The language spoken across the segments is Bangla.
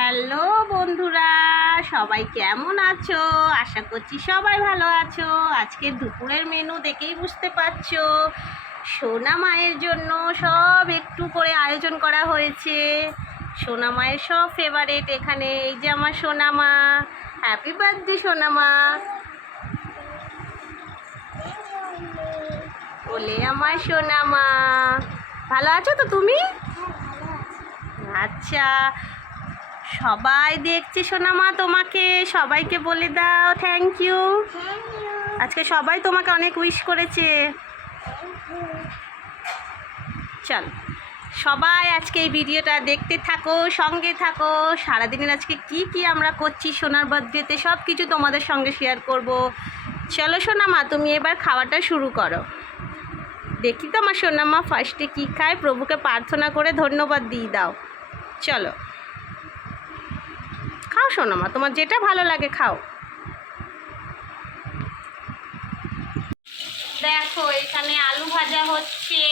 হ্যালো বন্ধুরা, সবাই কেমন আছো? আশা করছি সবাই ভালো আছো। আজকে দুপুরের মেনু দেখেই বুঝতে পারছো, সোনা মায়ের জন্য সব একটু করে আয়োজন করা হয়েছে। সোনা মায়ের সব ফেভারিট এখানে। এই যে আমার সোনা মা, হ্যাপি বার্থডে সোনা মা। বলে আমার সোনা মা, ভালো আছো তো তুমি? আচ্ছা, সবাই দেখছে সোনা মা তোমাকে, সবাইকে বলে দাও থ্যাংক ইউ। আজকে সবাই তোমাকে অনেক উইশ করেছে। চল সবাই আজকে এই ভিডিওটা দেখতে থাকো, সঙ্গে থাকো। সারাদিনের আজকে কি কি আমরা করছি সোনার বার্থডেতে সব কিছু তোমাদের সঙ্গে শেয়ার করব। চলো সোনা মা, তুমি এবার খাওয়াটা শুরু করো। দেখি তো আমার সোনা মা ফার্স্টে কী খায়, প্রভুকে প্রার্থনা করে ধন্যবাদ দিয়ে দাও। চলো খাও সোনা মা, তোমার যেটা ভালো লাগে খাও। দেখো এখানে আলু ভাজা হচ্ছে,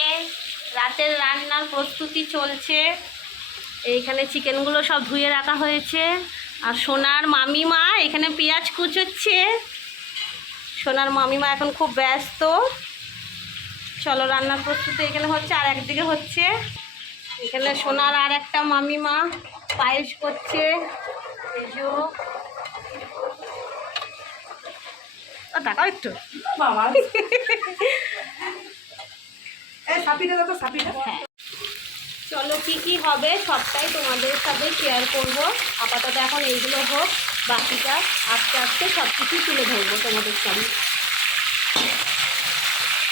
রাতের রান্নার প্রস্তুতি চলছে। এইখানে চিকেনগুলো সব ধুয়ে রাখা হয়েছে। আর সোনার মামিমা এখানে পেঁয়াজ কুচোচ্ছে। সোনার মামিমা এখন খুব ব্যস্ত। চলো রান্নার প্রস্তুতি এখানে হচ্ছে, আর একদিকে হচ্ছে এখানে সোনার আর একটা মামিমা পায়েস করছে। এই যে তাকাও একটু বাবা। হ্যাঁ, চলো কি কি হবে সবটাই তোমাদের সাথে শেয়ার করব। আপাতত এখন এইগুলো হোক, বাকিটা আস্তে আস্তে সব কিছুই তুলে ধরবো তোমাদের সামনে।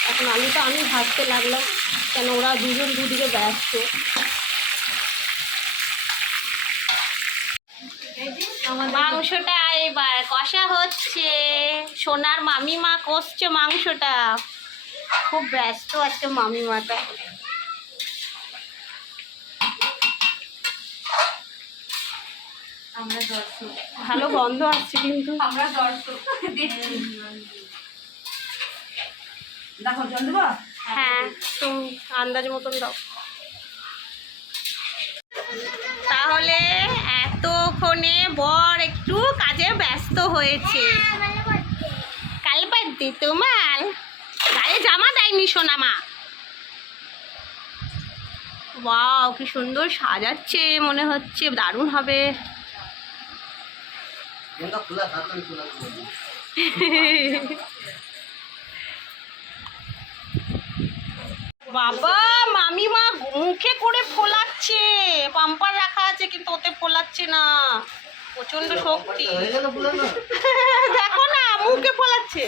এখন আলুটা আমি ভাজতে লাগলাম, কেন ওরা দুজন দুদিকে ব্যস্ত। মাংসটা এবার কষা হচ্ছে, সোনার মামিমা কষছে মাংসটা। খুব ব্যস্ত আজকে মামিমাটা। ভালো গন্ধ আসছে কিন্তু। আমরা দর্শক দেখো জল দেবো। হ্যাঁ, তুমি আন্দাজ মতন দাও। তাহলে এতক্ষণে বর একটু কাজে ব্যস্ত হয়েছে। কাল বার্থডে তোমার, গায়ে জামা দেয়নি সোনা মা। ওয়াও, কি সুন্দর সাজাচ্ছে, মনে হচ্ছে দারুণ হবে। বাবা, মামিমা মুখে করে ফোলাচ্ছে। পাম্পার রাখা আছে কিন্তু ওতে ফোলাচ্ছে না, প্রচন্ড শক্তি। দেখো না, মুখে ফোলাচ্ছে।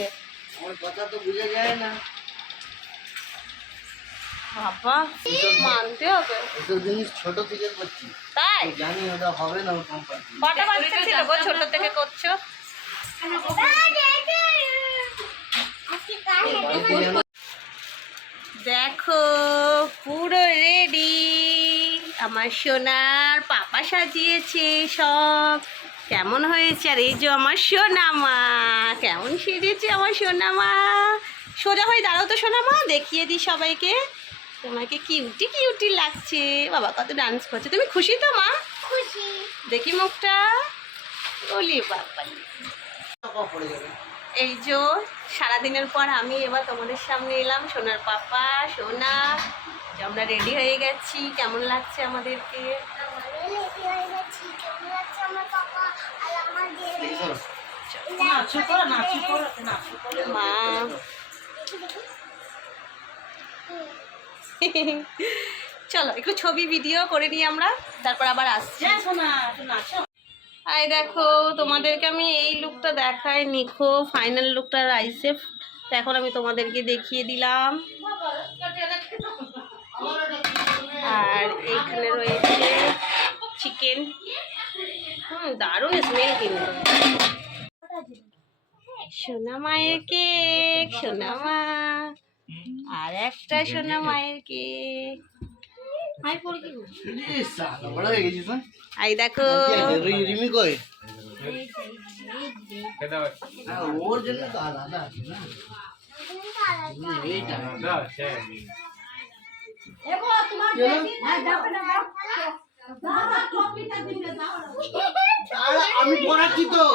বাবা, মানতে হবে। ছোট থেকে করছি, তাই জানি ওটা হবে না। কটা বাচ্চা ছিল গো ছোট থেকে করছো? দেখো পুরো রেডি। আমার সোনার পাপা সাজিয়েছে সব। কেমন হয়েছে? আর এই যে আমার সোনা মা, কেমন সেজেছে আমার সোনা মা। সোজা হয়ে দাঁড়াও তো সোনা মা, দেখিয়ে দিই সবাইকে তোমাকে কিউটি কিউটি লাগছে। বাবা কত ডান্স করছে। তুমি খুশি তো মা? খুশি। দেখি মুখটা। বলি বাবা, এই যে সারাদিনের পর আমি এবার তোমাদের সামনে এলাম। সোনার পাপা সোনা আমরা রেডি হয়ে গেছি। কেমন লাগছে আমাদেরকে? মা চলো একটু ছবি ভিডিও করে নিই আমরা, তারপর আবার আসছি। এই দেখো তোমাদেরকে আমি এই লুকটা দেখাই, নিখো ফাইনাল লুকটা আইসে। তো এখন আমি তোমাদেরকে দেখিয়ে দিলাম। আর এইখানে রয়েছে চিকেন। দারুণ স্মেল কিন্তু। সোনা মায়ের কেক, সোনা মা। আর একটা সোনা মায়ের কেক। এই দেখো ওর জন্য তো আলাদা আছে না। আমি পড়াচ্ছি তো।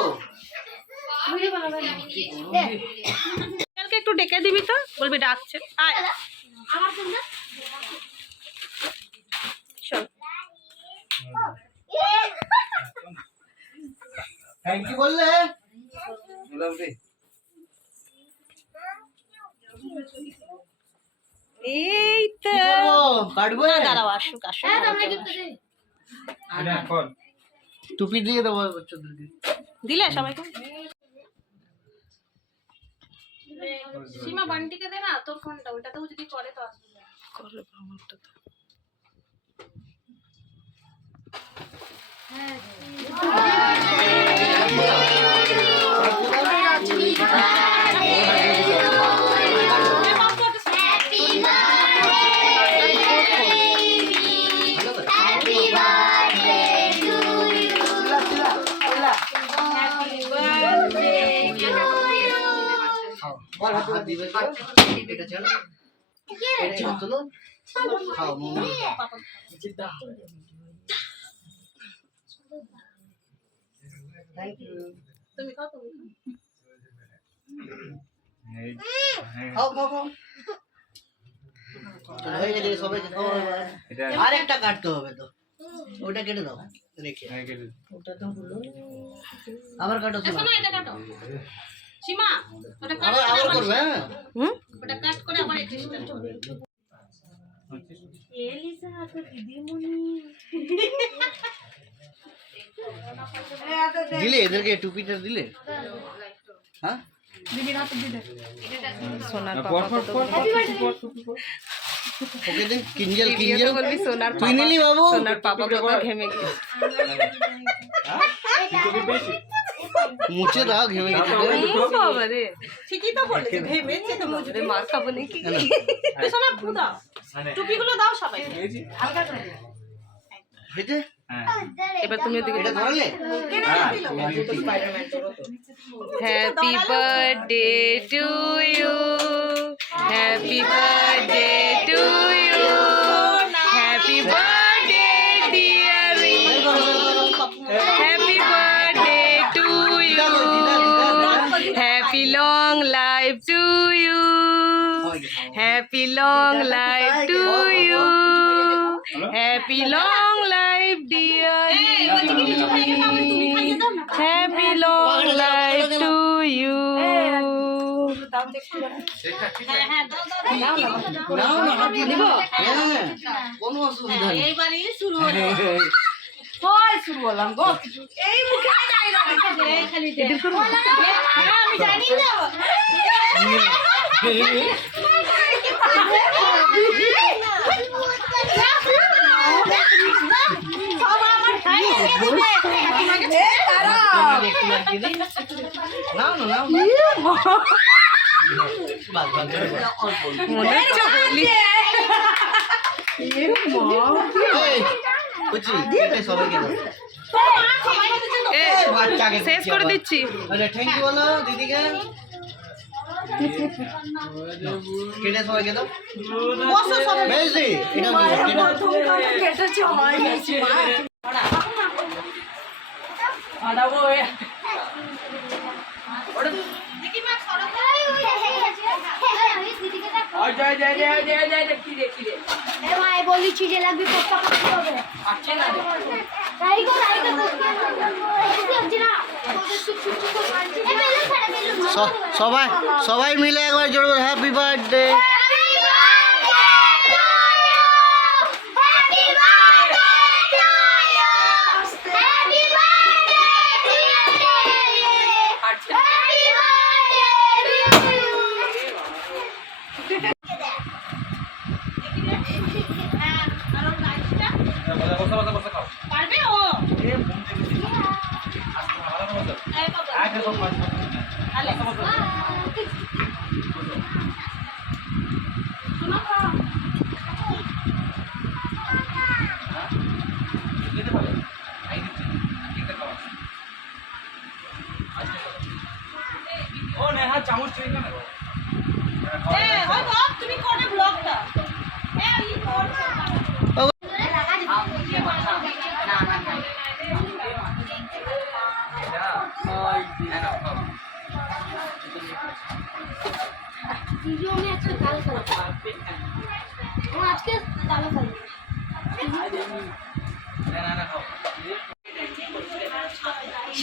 কালকে একটু ডেকে দিবি তো, বলবি ডাকছে। আয় শোন, থ্যাংক ইউ বললে এই তো কি করবো? কাটবো? দাঁড়াও, আসুক আসুক। টুপি দিয়ে দেবো বাচ্চাদেরকে। দিলে সবাইকে? সীমা বান্টিকে দে না তোর ফোনটা, ওটাতেও যদি করে তো আসবে। বল হাত দিবে এটা চল এটা চলো খাও মম্মি থ্যাংক ইউ তুমি খাও, তুমি খাও খাও খাও চলো হয়ে গেছে সবাইকে খাও এবার। আর একটা কাটতে হবে তো, ওটা কেটে দাও রেখে ওটা তো হলো আবার কাটো খাও। তুমি না এটা কাটো সীমা, ওটা কাট আবার করে আবার আবার করবে হ্যাঁ ওটা কাট করে আবার এক্সট্রা চলবে। এলিসা তো দিদিমণি দিলে এদেরকে টুপিটা দিলে হ্যাঁ সোনার ওকে দিন কিঞ্জল কিঞ্জল বলবি সোনার তুই নিলি বাবু সোনার পাপা কত ঘেমে গেছে। মুছে দাও ঘেমে গেছে বাবা রে, ঠিকই তো বলেছে, ঘেমেছে তো মুজরে মার খাবো নাকি। সোনা ফু দাও, টুপিগুলো দাও সবাই হালকা করে। হেঁটে এবার তুমি ওদিকে এটা ধরলে happy birthday to you, happy birthday to you, happy birthday dearie, happy birthday to you, happy long life to you, happy long life to you, happy long life dearie, happy long life to you. নাও না হাত দিয়ে দিব হ্যাঁ কোনো অসুবিধা নেই এইবারই শুরু হলো। এই মুখে ডায়লগ এই খালি দে। হ্যাঁ আমি জানি তো। নাও না নাও বাদ বাদ মনে হচ্ছে বলি সবাইকে শেষ করে দিচ্ছি। আচ্ছা থ্যাংক ইউ বলো দিদিকে কেটে সবাইকে দাও বেশি বলি চিজে লাগবে কষ্ট করতে হবে সবাই সবাই মিলে একবার জোর করে হ্যাপি বার্থডে পারবে ও তুমি করে ব্লগটা चालू कर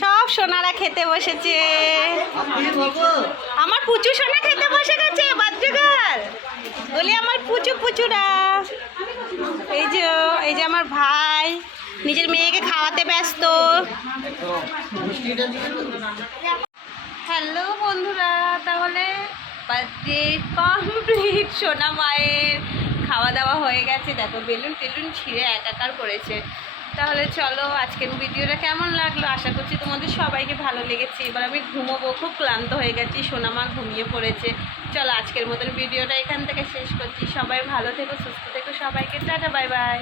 সব সোনারা খেতে বসেছে। আমি বলবো আমার পুচু সোনা খেতে বসে গেছে বাচ্চাকার বলি আমার পুচু পুচুরা। এই যে আমার ভাই নিজের মেয়েকে খাওয়াতে ব্যস্ত। মিষ্টিটা দিয়ে হ্যালো বন্ধুরা, তাহলে বার্থডে কমপ্লিট। সোনা মায়ের খাওয়া দাওয়া হয়ে গেছে, দেখো বেলুন টেলুন ছিঁড়ে একাকার করেছে। তাহলে চলো আজকের ভিডিওটা কেমন লাগলো, আশা করছি তোমাদের সবাইকে ভালো লেগেছে। এবার আমি ঘুমোবো, খুব ক্লান্ত হয়ে গেছি, সোনা মা ঘুমিয়ে পড়েছে। চলো আজকের মতন ভিডিওটা এখান থেকে শেষ করছি। সবাই ভালো থেকো, সুস্থ থেকো, সবাইকে টাটা বাই বাই।